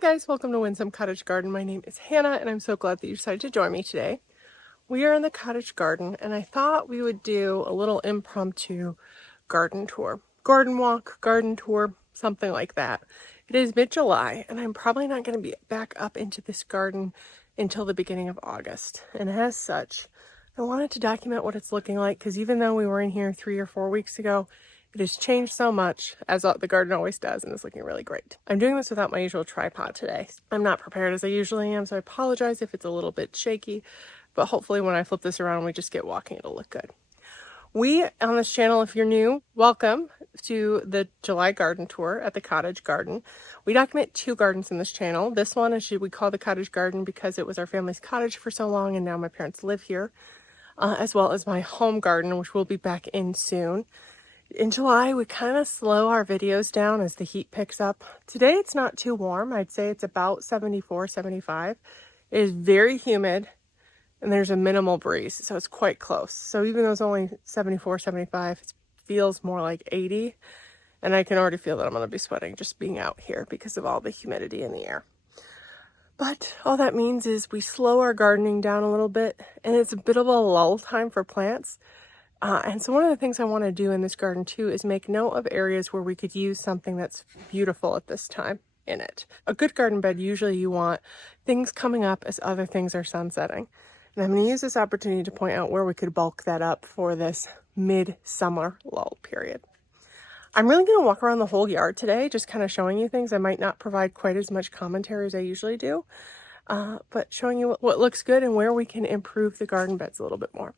guys, welcome to Windsome Cottage Garden. My name is Hannah and I'm so glad that you decided to join me today. We are in the cottage garden and I thought we would do a little impromptu garden tour. Garden walk, garden tour, something like that. It is mid-July and I'm probably not going to be back up into this garden until the beginning of August. And as such, I wanted to document what it's looking like because even though we were in here 3 or 4 weeks ago, it has changed so much, as the garden always does, and it's looking really great. I'm doing this without my usual tripod today. I'm not prepared as I usually am, so I apologize if it's a little bit shaky, but hopefully when I flip this around and we just get walking, it'll look good. We, on this channel, if you're new, welcome to the July garden tour at the cottage garden. We document 2 gardens in this channel. This one is we call the cottage garden because it was our family's cottage for so long, and now my parents live here, as well as my home garden, which we'll be back in soon. In July, we kind of slow our videos down as the heat picks up. Today, it's not too warm. I'd say it's about 74, 75. It is very humid, and there's a minimal breeze, so it's quite close. So even though it's only 74, 75, it feels more like 80, and I can already feel that I'm going to be sweating just being out here because of all the humidity in the air. But all that means is we slow our gardening down a little bit, and it's a bit of a lull time for plants. And so one of the things I want to do in this garden too is make note of areas where we could use something that's beautiful at this time in it. A good garden bed, usually you want things coming up as other things are sunsetting. And I'm going to use this opportunity to point out where we could bulk that up for this midsummer lull period. I'm really going to walk around the whole yard today, just kind of showing you things. I might not provide quite as much commentary as I usually do, but showing you what looks good and where we can improve the garden beds a little bit more.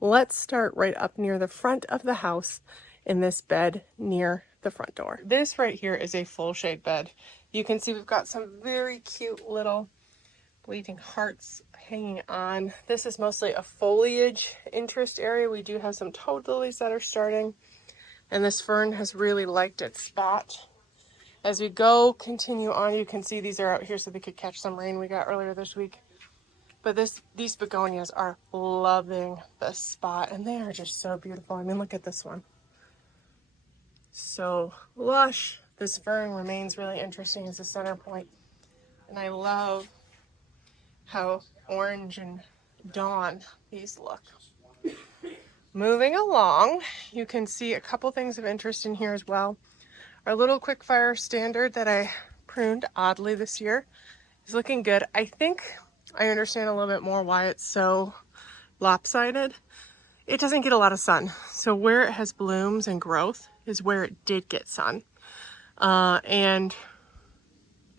Let's start right up near the front of the house in this bed near the front door. This right here is a full shade bed. You can see we've got some very cute little bleeding hearts hanging on. This is mostly a foliage interest area. We do have some toad lilies that are starting, and this fern has really liked its spot. As we continue on, you can see these are out here so they could catch some rain we got earlier this week. But these begonias are loving this spot, and they are just so beautiful. I mean, look at this one. So lush. This fern remains really interesting as a center point. And I love how orange and dawn these look. Moving along, you can see a couple things of interest in here as well. Our little quickfire standard that I pruned oddly this year is looking good. I think I understand a little bit more why it's so lopsided. It doesn't get a lot of sun. So where it has blooms and growth is where it did get sun. And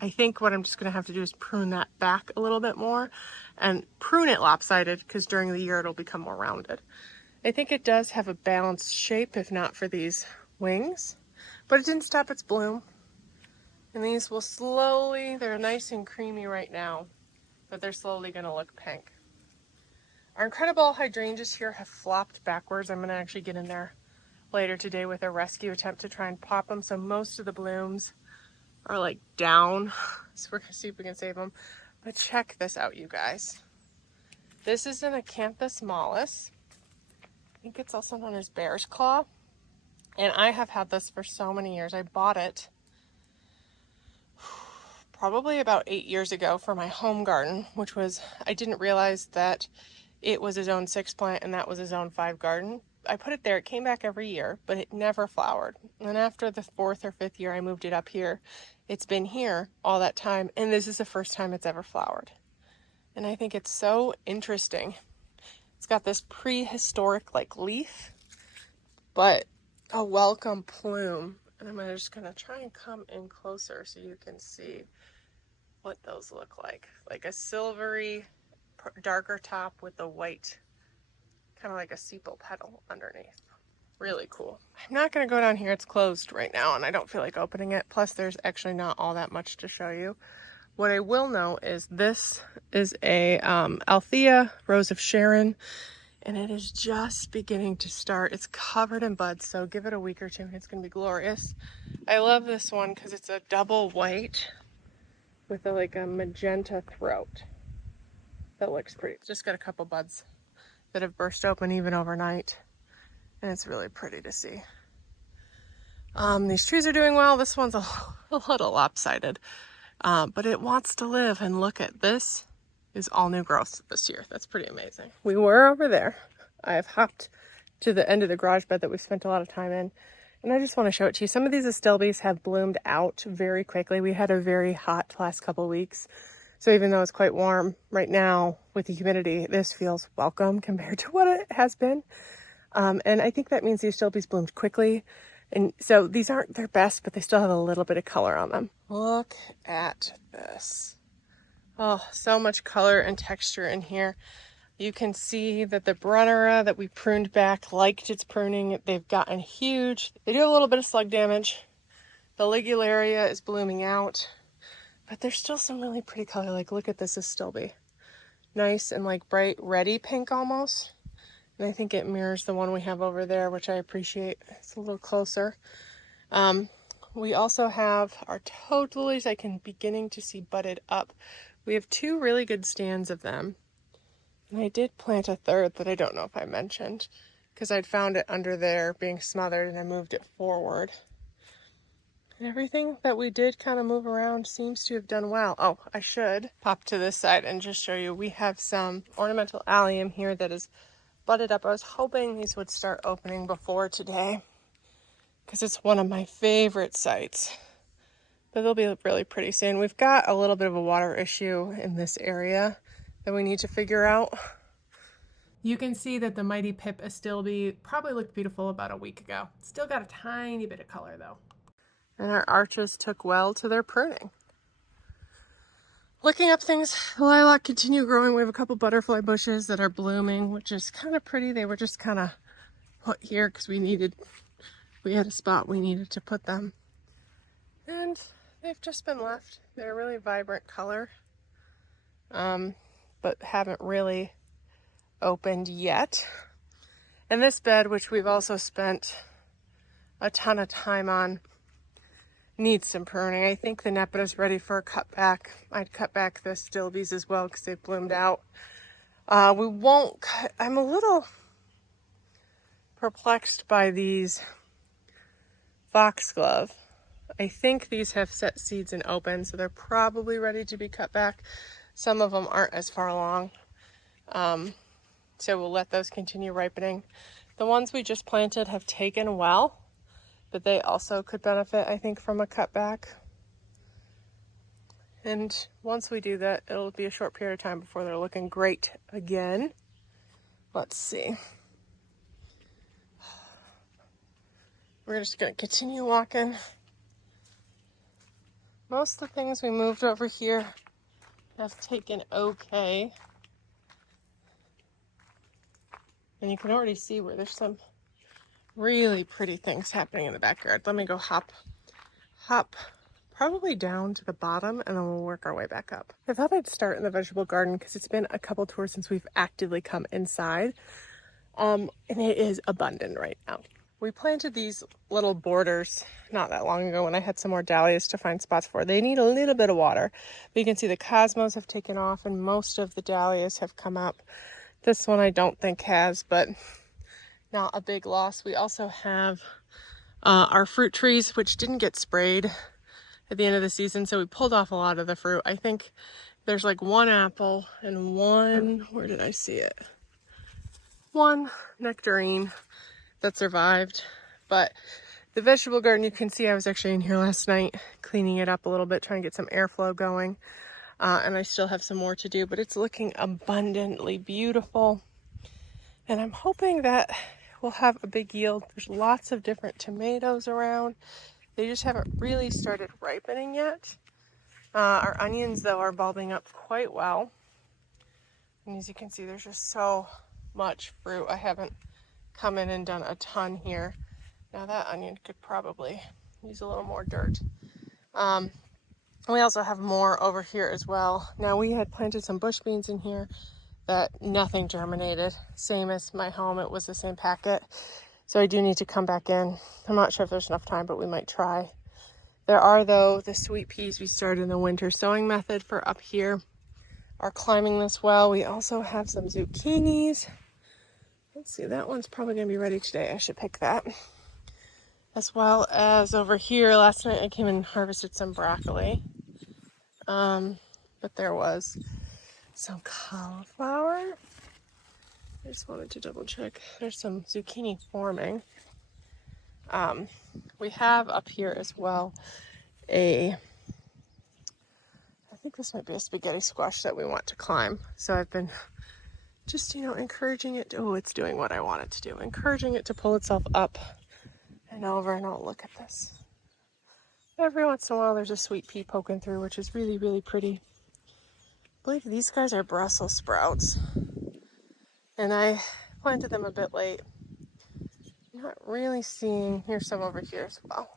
I think what I'm just going to have to do is prune that back a little bit more and prune it lopsided because during the year it'll become more rounded. I think it does have a balanced shape if not for these wings, but it didn't stop its bloom. And these will slowly, they're nice and creamy right now, but they're slowly going to look pink. Our incredible hydrangeas here have flopped backwards. I'm going to actually get in there later today with a rescue attempt to try and pop them. So most of the blooms are like down. So we're going to see if we can save them. But check this out, you guys. This is an acanthus mollis. I think it's also known as bear's claw. And I have had this for so many years. I bought it probably about 8 years ago for my home garden, which was, I didn't realize that it was a zone 6 plant and that was a zone 5 garden. I put it there, it came back every year, but it never flowered. And after the 4th or 5th year I moved it up here, it's been here all that time, and this is the first time it's ever flowered. And I think it's so interesting. It's got this prehistoric like leaf, but a welcome plume. And I'm just gonna try and come in closer so you can see what those look like a silvery darker top with the white, kind of like a sepal petal underneath. Really cool. I'm not going to go down here, it's closed right now and I don't feel like opening it, plus there's actually not all that much to show you. What I will know is this is a Althea Rose of Sharon, and it is just beginning to start. It's covered in buds, so give it a week or two and it's going to be glorious. I love this one because it's a double white with like a magenta throat. That looks pretty. It's just got a couple buds that have burst open even overnight, and it's really pretty to see. These trees are doing well. This one's a little lopsided. But it wants to live, and look at this is all new growth this year. That's pretty amazing. We were over there. I have hopped to the end of the garage bed that we spent a lot of time in, and I just want to show it to you. Some of these astilbes have bloomed out very quickly. We had a very hot last couple weeks, so even though it's quite warm right now with the humidity, this feels welcome compared to what it has been. And I think that means the astilbes bloomed quickly. And so these aren't their best, but they still have a little bit of color on them. Look at this. Oh, so much color and texture in here. You can see that the Brunnera that we pruned back liked its pruning. They've gotten huge. They do have a little bit of slug damage. The Ligularia is blooming out, but there's still some really pretty color. Like, look at this astilbe. Nice and like bright reddy pink almost. And I think it mirrors the one we have over there, which I appreciate. It's a little closer. We also have our toad lilies. I can beginning to see budded up. We have 2 really good stands of them. And I did plant a third that I don't know if I mentioned, because I'd found it under there being smothered and I moved it forward. And everything that we did kind of move around seems to have done well. Oh, I should pop to this side and just show you. We have some ornamental allium here that is budded up. I was hoping these would start opening before today because it's one of my favorite sites, but they'll be really pretty soon. We've got a little bit of a water issue in this area that we need to figure out. You can see that the Mighty Pip astilbe probably looked beautiful about a week ago. Still got a tiny bit of color though. And our arches took well to their pruning. Looking up things, lilac continue growing. We have a couple butterfly bushes that are blooming, which is kind of pretty. They were just kind of put here because we had a spot we needed to put them. And they've just been left. They're a really vibrant color, but haven't really opened yet. And this bed, which we've also spent a ton of time on, needs some pruning. I think the Nepeta is ready for a cutback. I'd cut back the stilbes as well because they've bloomed out. We won't cut. I'm a little perplexed by these foxglove. I think these have set seeds and open, so they're probably ready to be cut back. Some of them aren't as far along, so we'll let those continue ripening. The ones we just planted have taken well, but they also could benefit, I think, from a cutback. And once we do that, it'll be a short period of time before they're looking great again. Let's see. We're just going to continue walking. Most of the things we moved over here have taken okay. And you can already see where there's some really pretty things happening in the backyard. Let me go hop probably down to the bottom, and then we'll work our way back up. I thought I'd start in the vegetable garden because it's been a couple tours since we've actively come inside. And it is abundant right now. We planted these little borders not that long ago when I had some more dahlias to find spots for. They need a little bit of water. But you can see the cosmos have taken off and most of the dahlias have come up. This one I don't think has, but not a big loss. We also have our fruit trees, which didn't get sprayed at the end of the season, so we pulled off a lot of the fruit. I think there's like 1 apple and 1, where did I see it? 1 nectarine that survived. But the vegetable garden, you can see I was actually in here last night cleaning it up a little bit, trying to get some airflow going. And I still have some more to do, but it's looking abundantly beautiful. And I'm hoping that we'll have a big yield. There's lots of different tomatoes around. They just haven't really started ripening yet. Our onions, though, are bulbing up quite well. And as you can see, there's just so much fruit. I haven't come in and done a ton here. Now that onion could probably use a little more dirt. We also have more over here as well. Now we had planted some bush beans in here that nothing germinated. Same as my home, it was the same packet. So I do need to come back in. I'm not sure if there's enough time, but we might try. There are, though, the sweet peas we started in the winter sowing method for up here are climbing this well. We also have some zucchinis. Let's see, that one's probably going to be ready today. I should pick that. As well as over here, last night I came and harvested some broccoli. But there was some cauliflower. I just wanted to double check. There's some zucchini forming. We have up here as well I think this might be a spaghetti squash that we want to climb. So I've been just, encouraging it. Oh, it's doing what I want it to do. Encouraging it to pull itself up and over. And oh, look at this. Every once in a while there's a sweet pea poking through, which is really, really pretty. I believe these guys are Brussels sprouts. And I planted them a bit late. I'm not really seeing, here's some over here as well.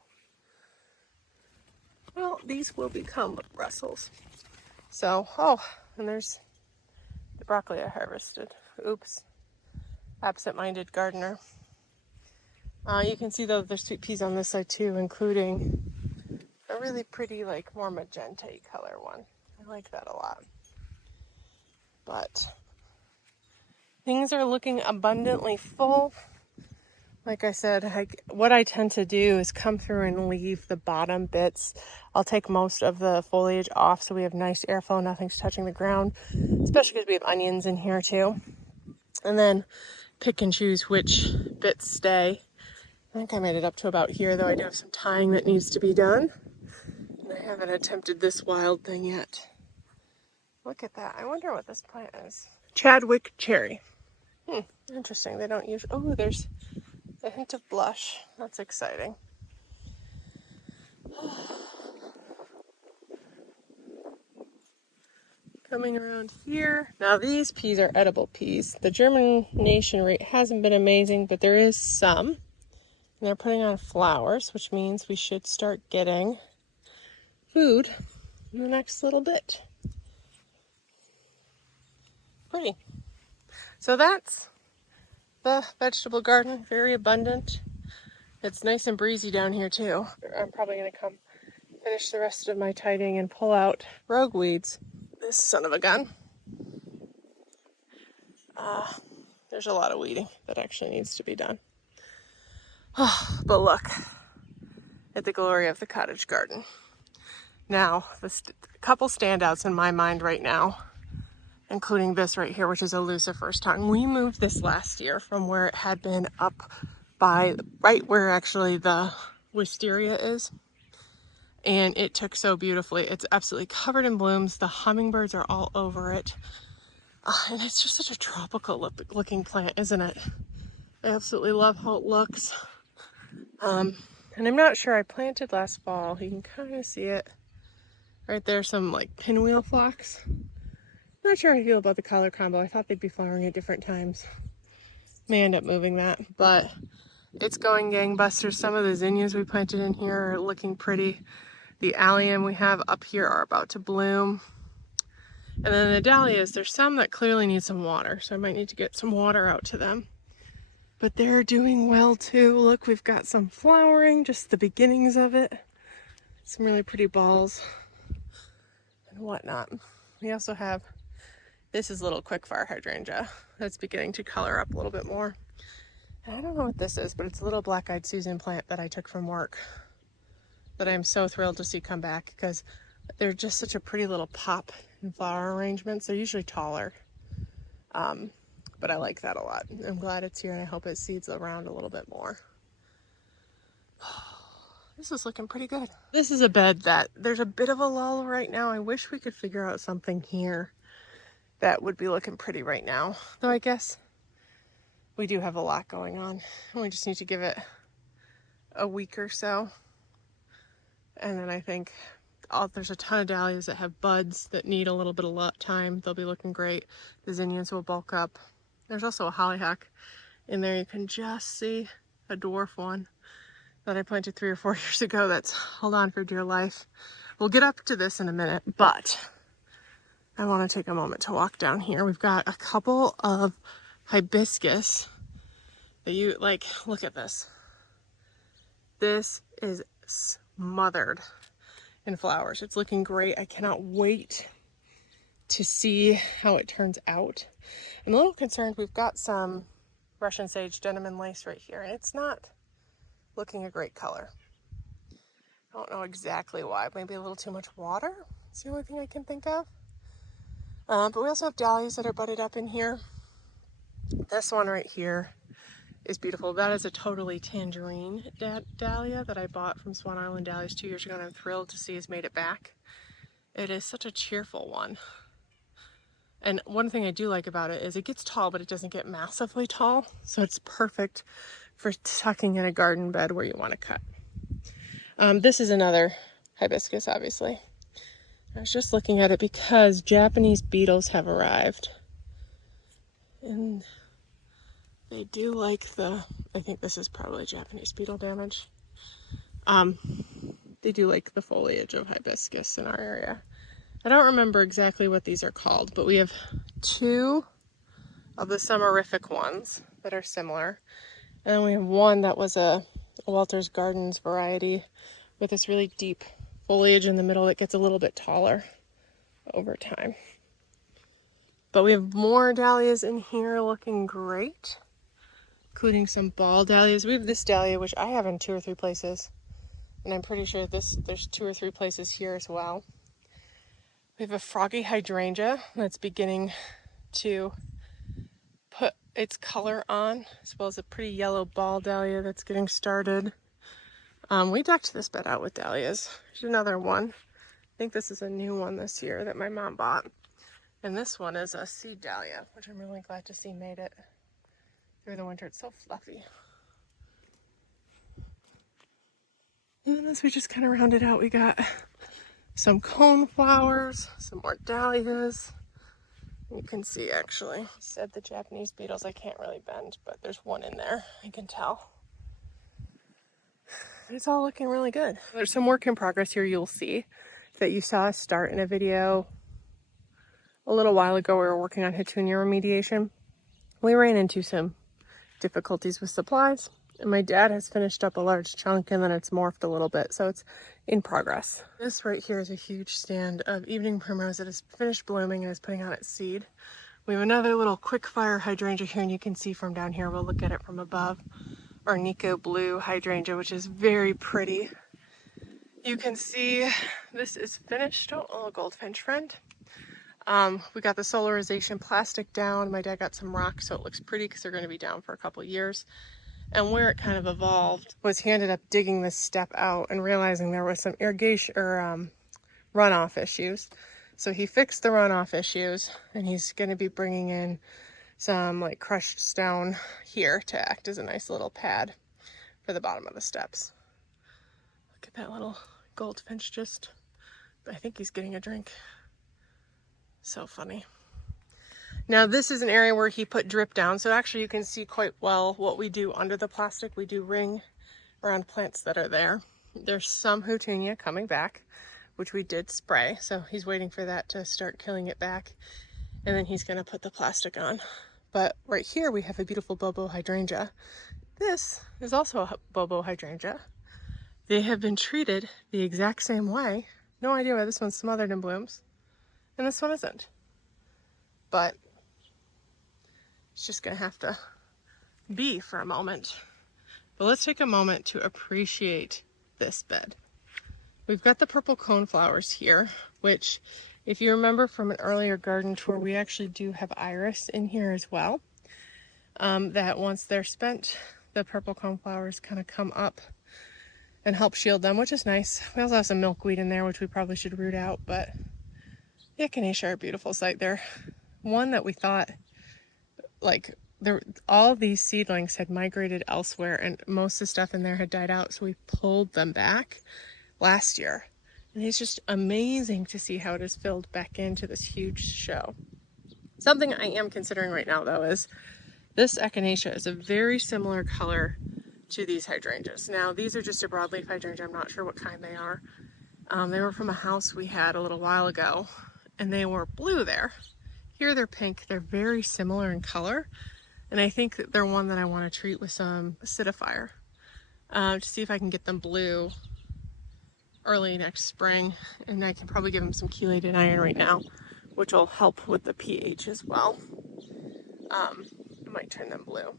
Well, these will become Brussels. So, oh, and there's the broccoli I harvested. Oops. Absent-minded gardener. You can see though there's sweet peas on this side too, including a really pretty, like more magenta-y color one. I like that a lot. But things are looking abundantly full. Like I said, what I tend to do is come through and leave the bottom bits. I'll take most of the foliage off so we have nice airflow, nothing's touching the ground, especially because we have onions in here too. And then pick and choose which bits stay. I think I made it up to about here, though I do have some tying that needs to be done. And I haven't attempted this wild thing yet. Look at that. I wonder what this plant is. Chadwick cherry. Interesting. They don't use... Oh, there's a hint of blush. That's exciting. Coming around here. Now these peas are edible peas. The germination rate hasn't been amazing, but there is some. And they're putting on flowers, which means we should start getting food in the next little bit. Pretty. So that's the vegetable garden, very abundant. It's nice and breezy down here too. I'm probably going to come finish the rest of my tidying and pull out rogue weeds. This son of a gun. There's a lot of weeding that actually needs to be done. But look at the glory of the cottage garden. Now, the couple standouts in my mind right now, including this right here, which is a lucifer's tongue. We moved this last year from where it had been up by right where actually the wisteria is. And it took so beautifully. It's absolutely covered in blooms. The hummingbirds are all over it. And it's just such a tropical looking plant, isn't it? I absolutely love how it looks. And I'm not sure, I planted last fall. You can kind of see it. Right there, some like pinwheel phlox. Not sure how I feel about the color combo. I thought they'd be flowering at different times. May end up moving that, but it's going gangbusters. Some of the zinnias we planted in here are looking pretty. The allium we have up here are about to bloom. And then the dahlias, there's some that clearly need some water, so I might need to get some water out to them. But they're doing well too. Look, we've got some flowering, just the beginnings of it. Some really pretty balls and whatnot. We also have, this is a little quickfire hydrangea that's beginning to color up a little bit more. And I don't know what this is, but it's a little black-eyed Susan plant that I took from work that I am so thrilled to see come back because they're just such a pretty little pop in flower arrangements. They're usually taller, but I like that a lot. I'm glad it's here and I hope it seeds around a little bit more. This is looking pretty good. This is a bed that there's a bit of a lull right now. I wish we could figure out something here that would be looking pretty right now. Though I guess we do have a lot going on. And we just need to give it a week or so. And then I think there's a ton of dahlias that have buds that need a little bit of time. They'll be looking great. The zinnias will bulk up. There's also a hollyhock in there. You can just see a dwarf one that I planted 3 or 4 years ago that's held on for dear life. We'll get up to this in a minute, but I want to take a moment to walk down here. We've got a couple of hibiscus that you like. Look at this. This is smothered in flowers. It's looking great. I cannot wait to see how it turns out. I'm a little concerned. We've got some Russian sage denim and lace right here, and it's not looking a great color. I don't know exactly why. Maybe a little too much water. It's the only thing I can think of. But we also have dahlias that are budded up in here. This one right here is beautiful. That is a totally tangerine dahlia that I bought from Swan Island Dahlias 2 years ago, and I'm thrilled to see has made it back. It is such a cheerful one. And one thing I do like about it is it gets tall, but it doesn't get massively tall. So it's perfect for tucking in a garden bed where you want to cut. This is another hibiscus, obviously. I was just looking at it because Japanese beetles have arrived. And they do like I think this is probably Japanese beetle damage. They do like the foliage of hibiscus in our area. I don't remember exactly what these are called, but we have 2 of the summerific ones that are similar. And then we have one that was a Walter's Gardens variety with this really deep foliage in the middle that gets a little bit taller over time. But we have more dahlias in here looking great, including some ball dahlias. We have this dahlia, which I have in 2 or 3 places. And I'm pretty sure there's 2 or 3 places here as well. We have a froggy hydrangea that's beginning to put its color on, as well as a pretty yellow ball dahlia that's getting started. We decked this bed out with dahlias. There's another one. I think this is a new one this year that my mom bought. And this one is a seed dahlia, which I'm really glad to see made it through the winter. It's so fluffy. And then as we just kind of round it out, we got some cone flowers, some more dahlias. You can see actually, I said the Japanese beetles I can't really bend, but there's one in there, I can tell. It's all looking really good. There's some work in progress here you'll see that you saw us start in a video a little while ago. We were working on Hitunia remediation. We ran into some difficulties with supplies, and my dad has finished up a large chunk and then it's morphed a little bit, so it's in progress. This right here is a huge stand of evening primrose that is finished blooming and is putting on its seed. We have another little quick fire hydrangea here, and you can see from down here, we'll look at it from above, our Nico blue hydrangea, which is very pretty. You can see this is finished. Oh, a little goldfinch friend. We got the solarization plastic down. My dad got some rock, so it looks pretty because they're going to be down for a couple years. And where it kind of evolved was he ended up digging this step out and realizing there was some irrigation or runoff issues. So he fixed the runoff issues, and he's going to be bringing in some like crushed stone here to act as a nice little pad for the bottom of the steps. Look at that little goldfinch I think he's getting a drink. So funny. Now this is an area where he put drip down, so actually you can see quite well what we do under the plastic. We do ring around plants that are there. There's some Hitunia coming back, which we did spray, so he's waiting for that to start killing it back, and then he's going to put the plastic on. But right here we have a beautiful Bobo hydrangea. This is also a Bobo hydrangea. They have been treated the exact same way. No idea why this one's smothered in blooms and this one isn't. But it's just gonna have to be for a moment. But let's take a moment to appreciate this bed. We've got the purple cone flowers here, which if you remember from an earlier garden tour, we actually do have iris in here as well. That once they're spent, the purple cone flowers kind of come up and help shield them, which is nice. We also have some milkweed in there, which we probably should root out, but the echinacea are a beautiful sight. They're one that we thought, like, all of these seedlings had migrated elsewhere and most of the stuff in there had died out, so we pulled them back last year. And it's just amazing to see how it has filled back into this huge show. Something I am considering right now, though, is this echinacea is a very similar color to these hydrangeas. Now, these are just a broadleaf hydrangea. I'm not sure what kind they are. They were from a house we had a little while ago, and they were blue there. Here they're pink. They're very similar in color, and I think that they're one that I want to treat with some acidifier to see if I can get them blue early next spring, and I can probably give them some chelated iron right now, which will help with the pH as well. I might turn them blue.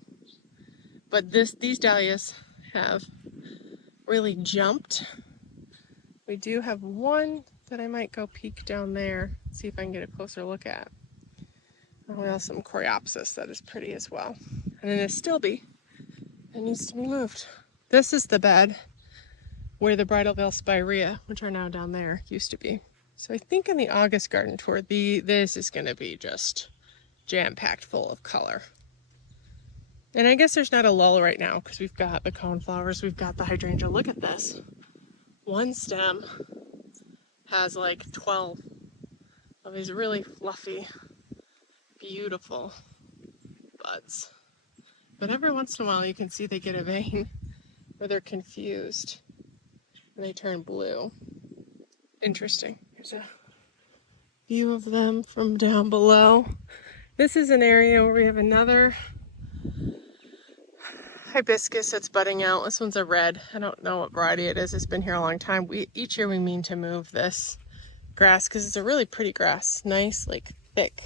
But these dahlias have really jumped. We do have one that I might go peek down there, see if I can get a closer look at. And we have some coreopsis that is pretty as well. And an astilbe that needs to be moved. This is the bed where the bridal veil spirea, which are now down there, used to be. So I think in the August garden tour, this is going to be just jam-packed full of color. And I guess there's not a lull right now because we've got the coneflowers, we've got the hydrangea. Look at this. One stem has like 12 of these really fluffy, beautiful buds. But every once in a while you can see they get a vein where they're confused and they turn blue. Interesting. Here's a view of them from down below. This is an area where we have another hibiscus that's budding out. This one's a red. I don't know what variety it is. It's been here a long time. Each year we mean to move this grass because it's a really pretty grass. Nice, like thick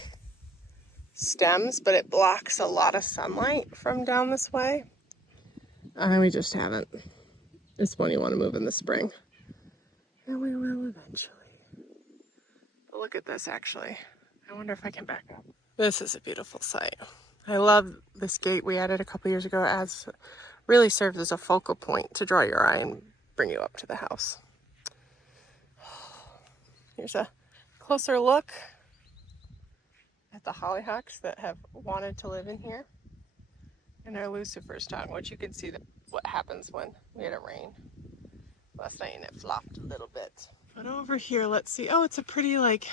stems, but it blocks a lot of sunlight from down this way. And we just haven't. It's one you want to move in the spring. And we will eventually. But look at this actually. I wonder if I can back up. This is a beautiful sight. I love this gate we added a couple years ago. As really serves as a focal point to draw your eye and bring you up to the house. Here's a closer look at the hollyhocks that have wanted to live in here. And our lucifer's tongue, which you can see what happens when we had a rain last night and it flopped a little bit. But over here, let's see. Oh, it's a pretty like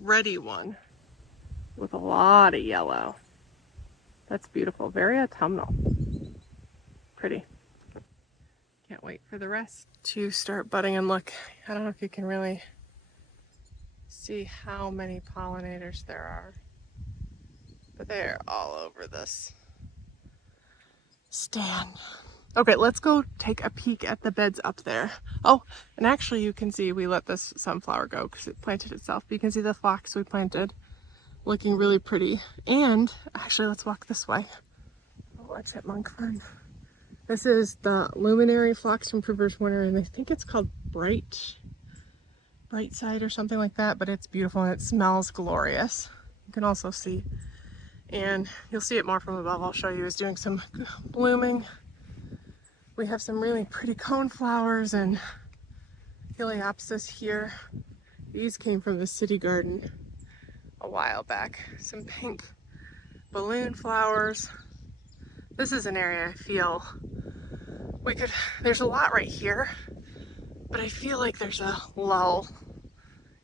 reddy one with a lot of yellow. That's beautiful. Very autumnal. Pretty. Can't wait for the rest to start budding. And look, I don't know if you can really see how many pollinators there are, but they're all over this stand. Okay, let's go take a peek at the beds up there. Oh, and actually you can see we let this sunflower go because it planted itself. But you can see the phlox we planted looking really pretty. And actually, let's walk this way. Oh, what's it, monk fern? This is the luminary phlox from Prover's Winter, and I think it's called Bright Side or something like that, but it's beautiful and it smells glorious. You can also see, and you'll see it more from above, I'll show you, is doing some blooming. We have some really pretty coneflowers and Heliopsis here. These came from the city garden a while back. Some pink balloon flowers. This is an area I feel there's a lot right here, but I feel like there's a lull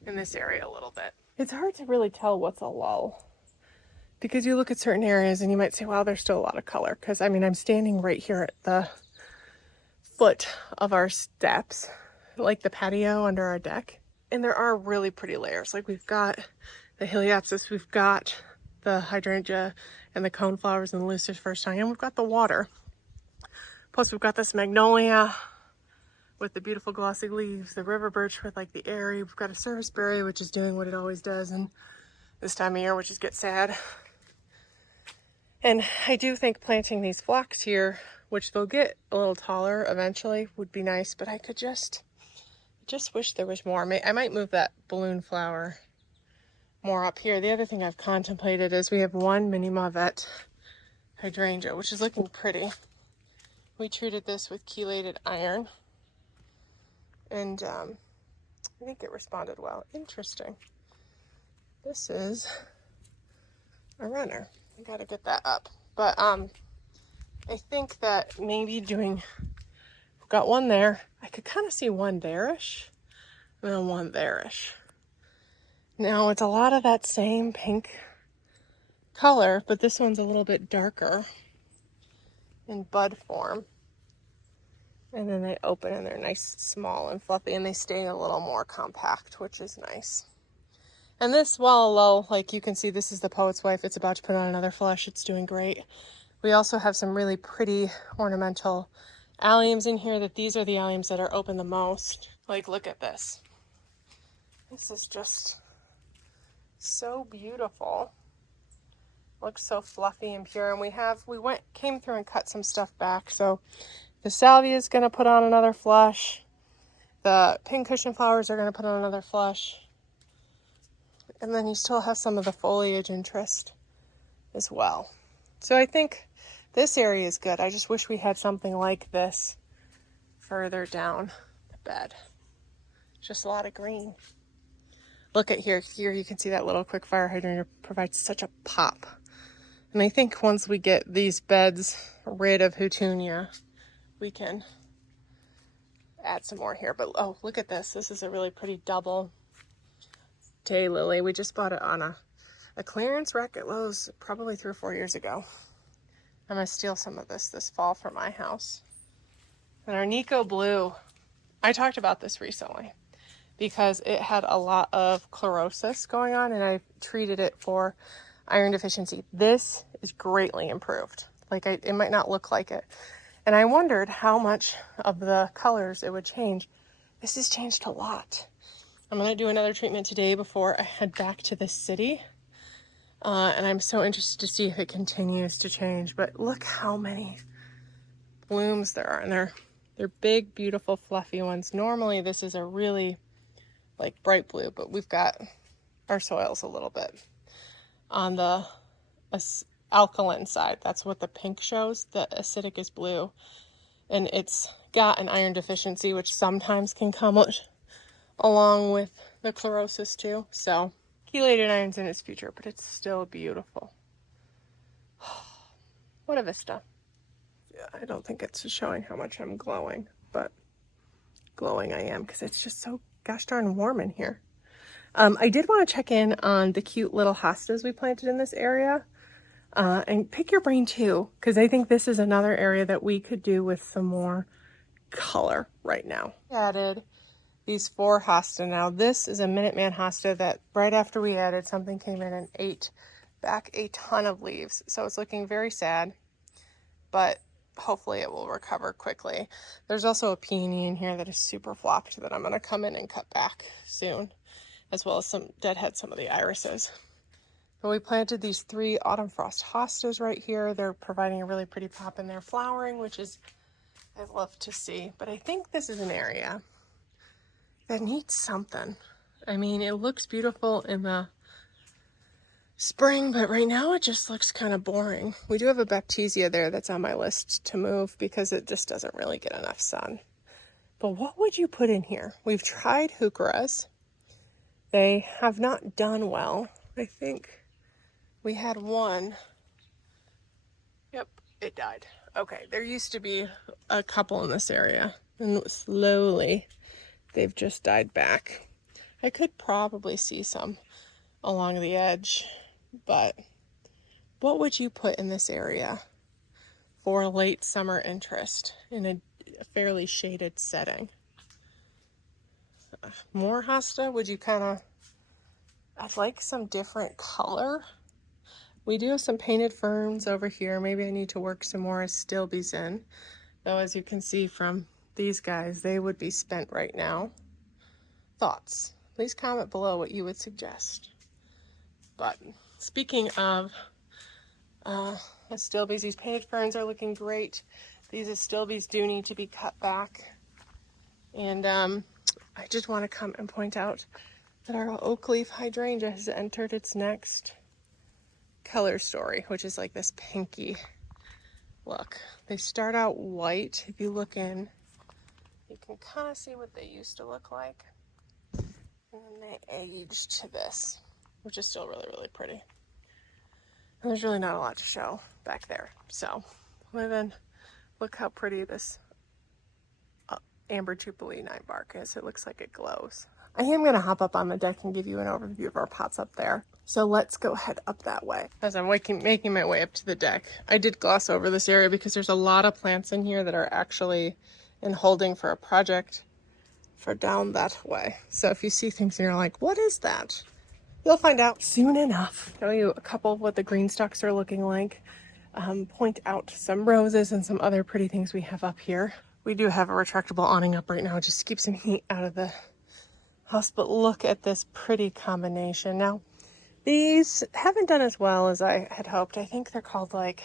in this area a little bit. It's hard to really tell what's a lull because you look at certain areas and you might say, wow, there's still a lot of color. Because I mean, I'm standing right here at the foot of our steps, like the patio under our deck. And there are really pretty layers. Like we've got the Heliopsis, we've got the hydrangea and the coneflowers and the lucifer's tongue, and we've got the water. Plus we've got this magnolia with the beautiful glossy leaves, the river birch with like the airy. We've got a serviceberry, which is doing what it always does in this time of year, which is get sad. And I do think planting these phlox here, which they'll get a little taller eventually, would be nice, but I could just wish there was more. I might move that balloon flower more up here. The other thing I've contemplated is we have one mini mauvette hydrangea, which is looking pretty. We treated this with chelated iron, and I think it responded well. Interesting. This is a runner. I gotta get that up. But I think that maybe we've got one there. I could kind of see one there-ish, and then one there-ish. Now it's a lot of that same pink color, but this one's a little bit darker in bud form. And then they open and they're nice, small and fluffy, and they stay a little more compact, which is nice. And this, while low, like you can see, this is the Poet's Wife. It's about to put on another flush. It's doing great. We also have some really pretty ornamental alliums in here. These are the alliums that are open the most. Like, look at this. This is just so beautiful. Looks so fluffy and pure. And we came through and cut some stuff back. So the salvia is going to put on another flush. The pincushion flowers are going to put on another flush. And then you still have some of the foliage interest as well. So I think this area is good. I just wish we had something like this further down the bed. Just a lot of green. Look at here. Here you can see that little quick fire hydrant provides such a pop. And I think once we get these beds rid of Houtunia, we can add some more here. But oh, look at this. This is a really pretty double daylily. We just bought it on a clearance rack at Lowe's probably 3 or 4 years ago. I'm going to steal some of this fall for my house. And our Nico Blue, I talked about this recently because it had a lot of chlorosis going on and I treated it for iron deficiency. This is greatly improved. Like it might not look like it. And I wondered how much of the colors it would change. This has changed a lot. I'm going to do another treatment today before I head back to the city. And I'm so interested to see if it continues to change. But look how many blooms there are. And they're big, beautiful, fluffy ones. Normally this is a really like bright blue, but we've got our soils a little bit on the alkaline side. That's what the pink shows. The acidic is blue. And it's got an iron deficiency, which sometimes can come along with the chlorosis too. So chelated iron's in its future, but it's still beautiful. What a vista. Yeah, I don't think it's showing how much I'm glowing, but glowing I am because it's just so gosh darn warm in here. I did want to check in on the cute little hostas we planted in this area and pick your brain too, because I think this is another area that we could do with some more color right now. Added these 4 hosta. Now this is a Minuteman hosta that right after we added, something came in and ate back a ton of leaves. So it's looking very sad, but hopefully it will recover quickly. There's also a peony in here that is super flopped that I'm going to come in and cut back soon, as well as some deadhead, some of the irises. But we planted these 3 autumn frost hostas right here. They're providing a really pretty pop in their flowering, which is I love to see. But I think this is an area that needs something. I mean, it looks beautiful in the spring, but right now it just looks kind of boring. We do have a baptisia there that's on my list to move because it just doesn't really get enough sun. But what would you put in here? We've tried heucheras. They have not done well. I think we had one. Yep, it died. Okay, there used to be a couple in this area, and slowly they've just died back. I could probably see some along the edge, but what would you put in this area for late summer interest in a fairly shaded setting? More hosta? Would you I'd like some different color. We do have some painted ferns over here. Maybe I need to work some more astilbes in. Though as you can see from these guys, they would be spent right now. Thoughts? Please comment below what you would suggest. But speaking of astilbes, these painted ferns are looking great. These astilbes do need to be cut back. And I just want to come and point out that our oak leaf hydrangea has entered its next color story, which is like this pinky look. They start out white. If you look in, you can kind of see what they used to look like. And then they age to this, which is still really, really pretty. And there's really not a lot to show back there. So, then look how pretty this amber jubilee night bark is. It looks like it glows. I am going to hop up on the deck and give you an overview of our pots up there. So let's go head up that way. As I'm making my way up to the deck, I did gloss over this area because there's a lot of plants in here that are actually in holding for a project for down that way. So if you see things and you're like, what is that? You'll find out soon enough. Show you a couple of what the green stalks are looking like. Point out some roses and some other pretty things we have up here. We do have a retractable awning up right now just to keep some heat out of the house, but look at this pretty combination. Now, these haven't done as well as I had hoped. I think they're called like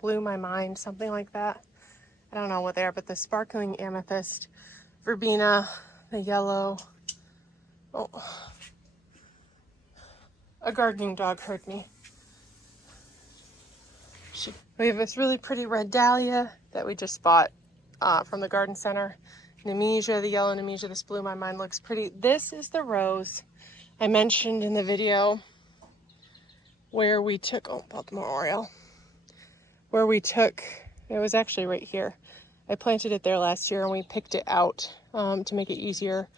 Blew My Mind, something like that. I don't know what they are, but the sparkling amethyst, verbena, the yellow. Oh, a gardening dog heard me. We have this really pretty red dahlia that we just bought from the garden center. Nemesia, the yellow Nemesia, this blew my mind, looks pretty. This is the rose I mentioned in the video where we took, oh, Baltimore Oriole, where we took, it was actually right here. I planted it there last year and we picked it out to make it easier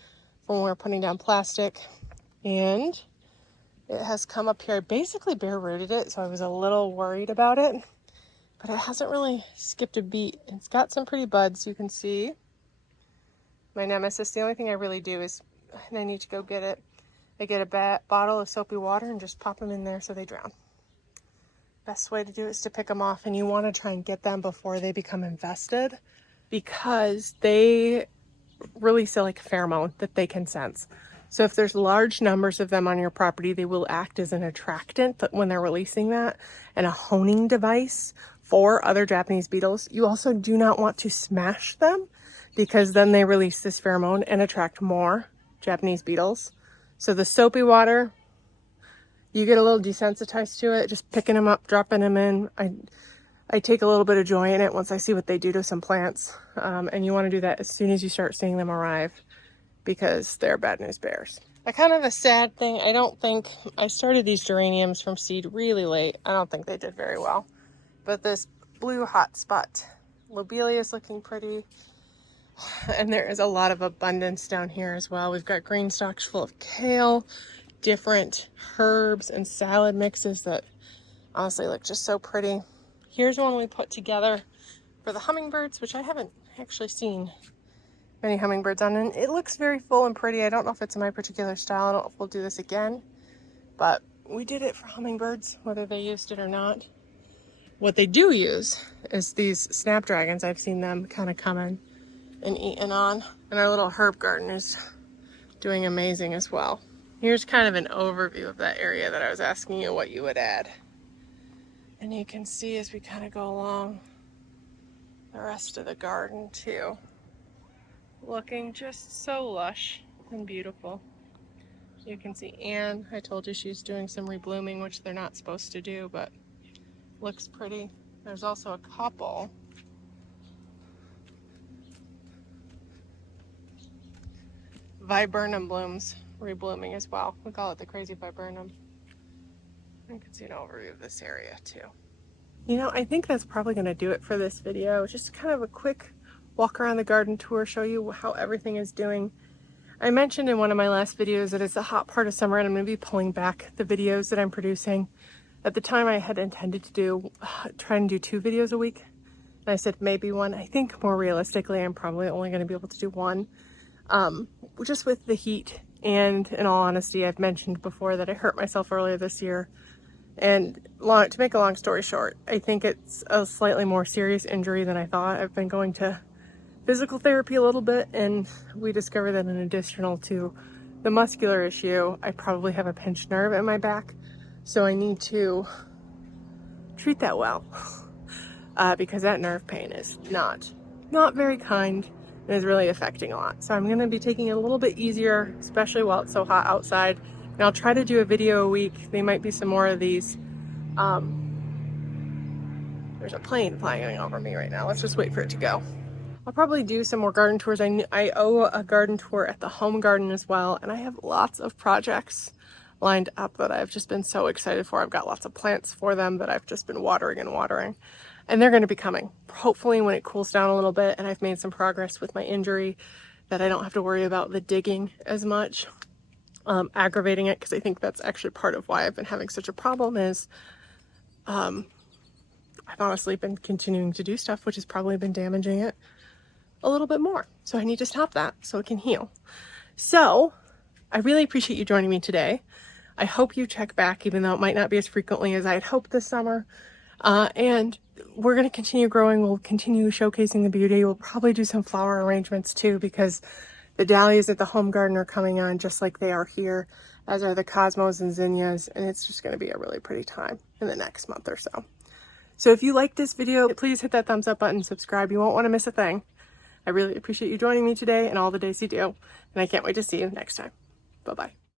when we were putting down plastic. And it has come up here. I basically bare rooted it, so I was a little worried about it, but it hasn't really skipped a beat. It's got some pretty buds, you can see. My nemesis, the only thing I really do is, and I need to go get it, I get a bottle of soapy water and just pop them in there so they drown. Best way to do it is to pick them off, and you want to try and get them before they become infested because they release like a pheromone that they can sense. So if there's large numbers of them on your property, they will act as an attractant but when they're releasing that, and a honing device for other Japanese beetles. You also do not want to smash them because then they release this pheromone and attract more Japanese beetles. So the soapy water, you get a little desensitized to it, just picking them up, dropping them in. I take a little bit of joy in it once I see what they do to some plants. And you want to do that as soon as you start seeing them arrive because they're bad news bears. A kind of a sad thing, I started these geraniums from seed really late. I don't think they did very well. But this blue hotspot lobelia is looking pretty. And there is a lot of abundance down here as well. We've got green stalks full of kale, different herbs and salad mixes that honestly look just so pretty. Here's one we put together for the hummingbirds, which I haven't actually seen many hummingbirds on, and it looks very full and pretty. I don't know if it's my particular style. I don't know if we'll do this again, but we did it for hummingbirds, whether they used it or not. What they do use is these snapdragons. I've seen them kind of coming and eating on, and our little herb garden is doing amazing as well. Here's kind of an overview of that area that I was asking you what you would add. And you can see as we kind of go along the rest of the garden too, looking just so lush and beautiful. You can see Anne, I told you she's doing some reblooming, which they're not supposed to do, but looks pretty. There's also a couple viburnum blooms reblooming as well. We call it the crazy viburnum. You can see an overview of this area too. You know, I think that's probably going to do it for this video. Just kind of a quick walk around the garden tour, show you how everything is doing. I mentioned in one of my last videos that it's a hot part of summer and I'm going to be pulling back the videos that I'm producing. At the time I had intended to try and do 2 videos a week. And I said maybe 1. I think more realistically I'm probably only going to be able to do 1. Just with the heat, and in all honesty, I've mentioned before that I hurt myself earlier this year. And to make a long story short, I think it's a slightly more serious injury than I thought. I've been going to physical therapy a little bit, and we discovered that in addition to the muscular issue, I probably have a pinched nerve in my back. So I need to treat that well because that nerve pain is not very kind and is really affecting a lot. So I'm going to be taking it a little bit easier, especially while it's so hot outside. And I'll try to do a video a week. There might be some more of these. There's a plane flying over me right now. Let's just wait for it to go. I'll probably do some more garden tours. I owe a garden tour at the home garden as well. And I have lots of projects lined up that I've just been so excited for. I've got lots of plants for them that I've just been watering and watering. And they're going to be coming, hopefully when it cools down a little bit and I've made some progress with my injury, that I don't have to worry about the digging as much, aggravating it, because I think that's actually part of why I've been having such a problem is I've honestly been continuing to do stuff which has probably been damaging it a little bit more. So I need to stop that so it can heal. So I really appreciate you joining me today. I hope you check back, even though it might not be as frequently as I had hoped this summer. And we're going to continue growing. We'll continue showcasing the beauty. We'll probably do some flower arrangements too, because the dahlias at the home garden are coming on just like they are here, as are the cosmos and zinnias. And it's just going to be a really pretty time in the next month or so. So if you like this video, please hit that thumbs up button, subscribe. You won't want to miss a thing. I really appreciate you joining me today and all the days you do, and I can't wait to see you next time. Bye-bye.